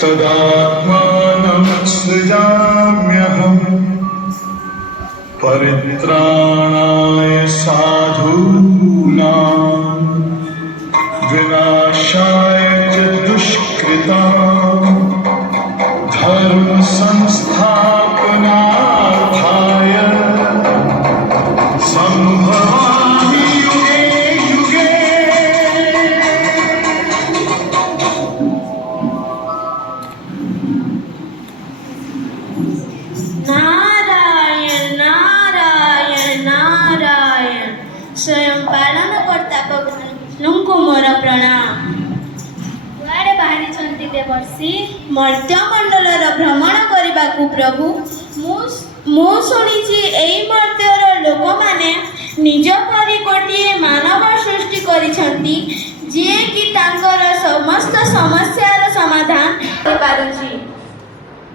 तदात्मानं सृजाम्यहम् परित्राणाय साधूनां विनाशाय च दुष्कृतां धर्म संस्थापनार्थाय संभवामि युगे युगे। नारायण नारायण नारायण। स्वयं पालन करता भगवान मोर प्रणाम। कुआड़े बाहरी देवर्षि मर्त्यमंडलर भ्रमण करने को प्रभु मु शुणी एई मर्त्यर लोक माने निज परि गोटे मानव सृष्टि करिसेंती जे कि तांकर समस्त समस्यार समाधान करिपारुछि।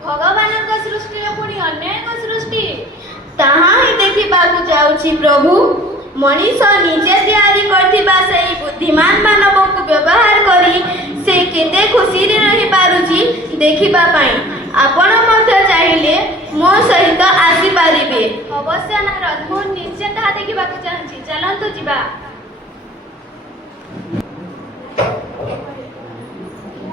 भगवानक सृष्टि पुणी अन्य एक सृष्टि ताहा ही देखिबाकू जाउछि प्रभु। मनीष निजे तैयारी करथिबा सेही बुद्धिमान मानव को व्यवहार करी से केते खुशी रे रही पारुछि देखिबा पई आपण मध्य चाहिले मो सहित आसी पारिबे। अवश्य नारद मु निश्चय ताहा देखिबाकू चाहछि चलंतु जिबा।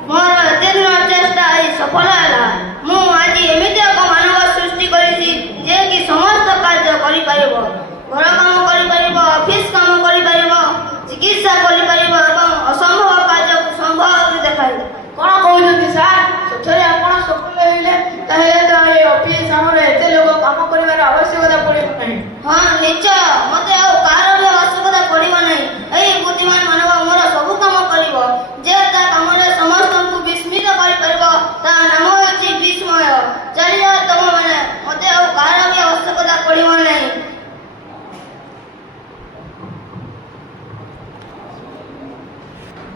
मोर अत्यंत चेष्टा सफल है। मु आज एमती एक मानव सृष्टि करिछि जे कि समस्त कार्य करि परिबो। घर काम करि परिबो, ऑफिस काम करि परिबो, चिकित्सा करि परिबो एवं असंभव कार्य को संभव देखाइ। कोन कहउछथि सर सचरे आपण सफल हेले ताहे तो ए ऑफिस हमर एते लोग काम करिवार आवश्यकता पड़िबो नहीं। हां निश्चय मते आ कार आवश्यकता पड़िबो नहीं। एई बुद्धिमान मानव मोर सब काम करिबो जे ता कामरे समस्त को विस्मित करि परिबो। ता नाम होछि विस्मय। चलियो तम माने मते आ कार आवश्यकता पड़िबो नहीं।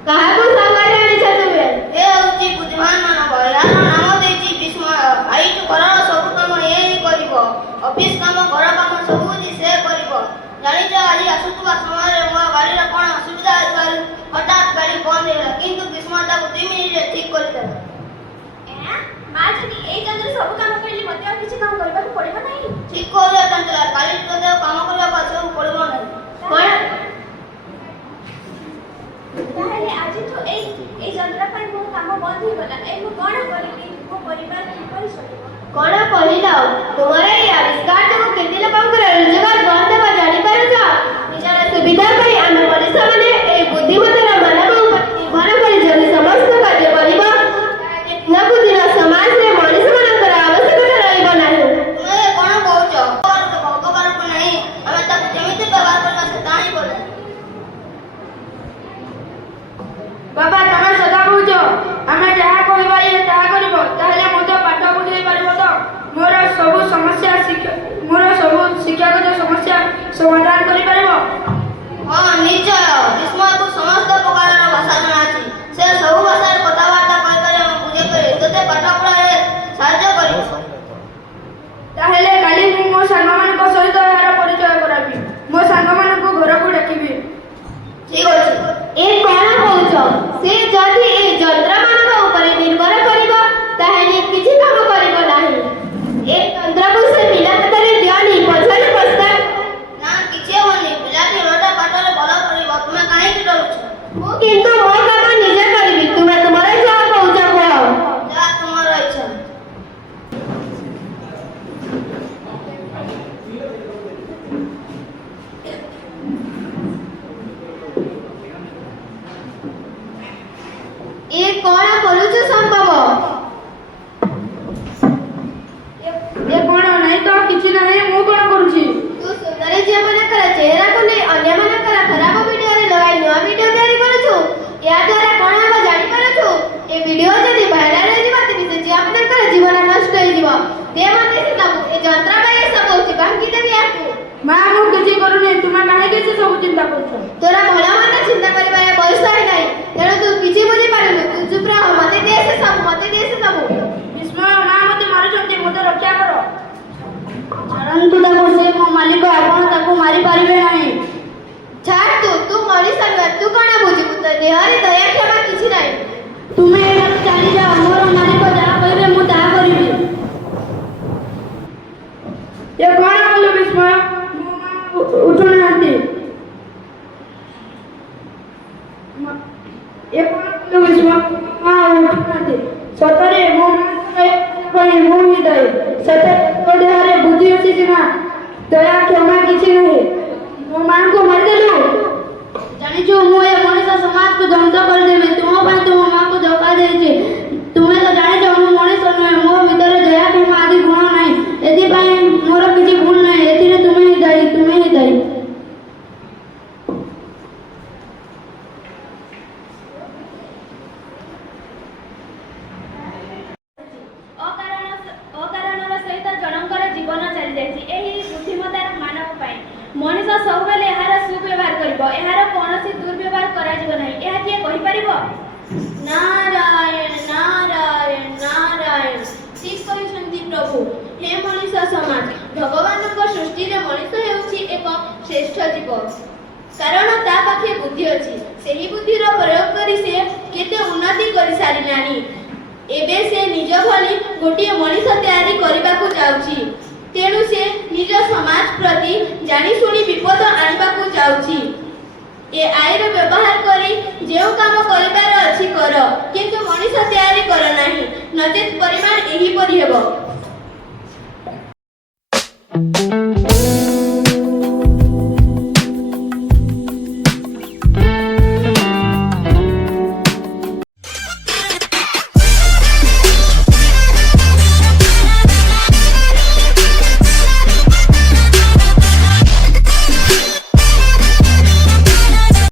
काहाको संगारे आनिछ तुमे? ए होछि बुद्धिमान मानव यार नाम देछि विस्मय। आई तो घर सब काम एई करिबो, ऑफिस काम घर काम सब जी से करिबो। जानि जे आज आसुतबा समय रे मो गाड़ी रे कोन असुविधा आइबार हठात गाड़ी बंद होला किंतु विस्मय ता 2 मिनिट रे ठीक करि देला। मां जदि एई जंत्र सब काम करली मते और किछि काम करबा पड़िबो नहीं। ठीक कहले चंचला काली तो काम करबा पाछो पड़िबो नहीं। कोन ताहले आज तो एई जंत्र पर मो काम बंद हो गला। ए मो कोन करिली मो परिवार की करि सकिबो? कोन कहिला तुम्हारे ये आविष्कार तो केते लोकंकर रोजगार बंद बा जानि पारु छ। निजर सुविधा पई हम मनुष्य माने ए बुद्धिमत्ता मानव ऊपर निर्भर करी जने समस्त कार्य करिबा। कितना दिन समाज रे मनुष्य मानकर आवश्यकता रहिबो नाही। तुमे कोन कहउछ भगवान को नहीं हम तक जेमिति व्यवहार करना से ताही बोले। बाबा तमे सदा कहउछ हमें जहा कहबा ये ताहा करबो ताहले मो तो पाठ बुझै परबो तो मोर सब शिक्षागत समस्या समाधान करि परबो। हां निश्चय विस्मय को समस्त प्रकार भाषा जଣା अछि से सब भाषा कथावार्ता कहि करे हम बुझे करे तते पाठ पढाए साहाय्य करी। ताहले काली मु मो संगमान को सहित यार परिचय कराबी। मो संगमान को घर को डाकिबी। ठीक अछि। ए कोन कहउछ से जदि ए जंत्र मानव ऊपर निर्भर करिबो ताहले किछि काम करिबो नाही। ए जंत्र को से बिना करे दियानी पछले पस्ता ना किछे होनी पिलाटी रोटा पाटरे भलो करिबो तुमे काहे कि डरुछ? मु किंतु मो काम निजे करिबी तुमे तुम्हारे जा कहउछ कह। जा तुमर इच्छा। ए कोन करूछ संभव? ए कोन नहीं तो किछि नहीं मु कोन करूछि। तू सुंदरी जीवनकर चेहरा को नहीं अन्य मनकर खराब वीडियो रे लगाई नया वीडियो तैयारी करूछु। या द्वारा कोन हम जानि पारुछु ए वीडियो जदि वायरल हो जिबा तबि से जीवनकर जीवन नष्ट हो जिवो। दे मते से तब ए जंत्र बाय सब होछि बाकी देबी आपको। मां मु किछि करूनी तुमे काहे किछि सब चिंता करछ? तोरा भला माने चिंता करबाय बयस नहीं तेणु तू किछि बुझी पारुनु तू चुप रह मते दे से सब विस्मय ना मते मारुछंती मते रक्षा करो। छाड़ंतु ताको से मो मालिक आपण ताको मारी पारिबे नाही। छाड़ तू मनीष तू कण बुझिबु तो देहरे दया क्षमा किछि ସବୁବେଳେ ଏହାର ସୁବ୍ୟବହାର କରିବ, ଏହାର କୌଣସି ଦୁର୍ବ୍ୟବହାର କରାଯିବ ନାହିଁ। ଏହା କିଏ କହିପାରିବ? ନାରାୟଣ ନାରାୟଣ ନାରାୟଣ ଠିକ କହିଛନ୍ତି ପ୍ରଭୁ। ହେ ମଣିଷ ସମାଜ, ଭଗବାନଙ୍କ ସୃଷ୍ଟିରେ ମଣିଷ ହେଉଛି ଏକ ଶ୍ରେଷ୍ଠ ଜୀବ, କାରଣ ତା ପାଖେ ବୁଦ୍ଧି ଅଛି। ସେହି ବୁଦ୍ଧିର ପ୍ରୟୋଗ କରି ସେ କେତେ ଉନ୍ନତି କରିସାରିଲାଣି। ଏବେ ସେ ନିଜ ଭଳି ଗୋଟିଏ ମଣିଷ ତିଆରି କରିବାକୁ ଯାଉଛି। ତେଣୁ ସେ ନିଜ ସମାଜ ପ୍ରତି ଜାଣିଶୁଣି ବିପଦ ଆଣିବାକୁ ଯାଉଛି। ଏ ଆଇର ବ୍ୟବହାର କରି ଯେଉଁ କାମ କରିବାର ଅଛି କର, କିନ୍ତୁ ମଣିଷ ତିଆରି କର ନାହିଁ, ନଚେତ୍ ପରିମାଣ ଏହିପରି ହେବ।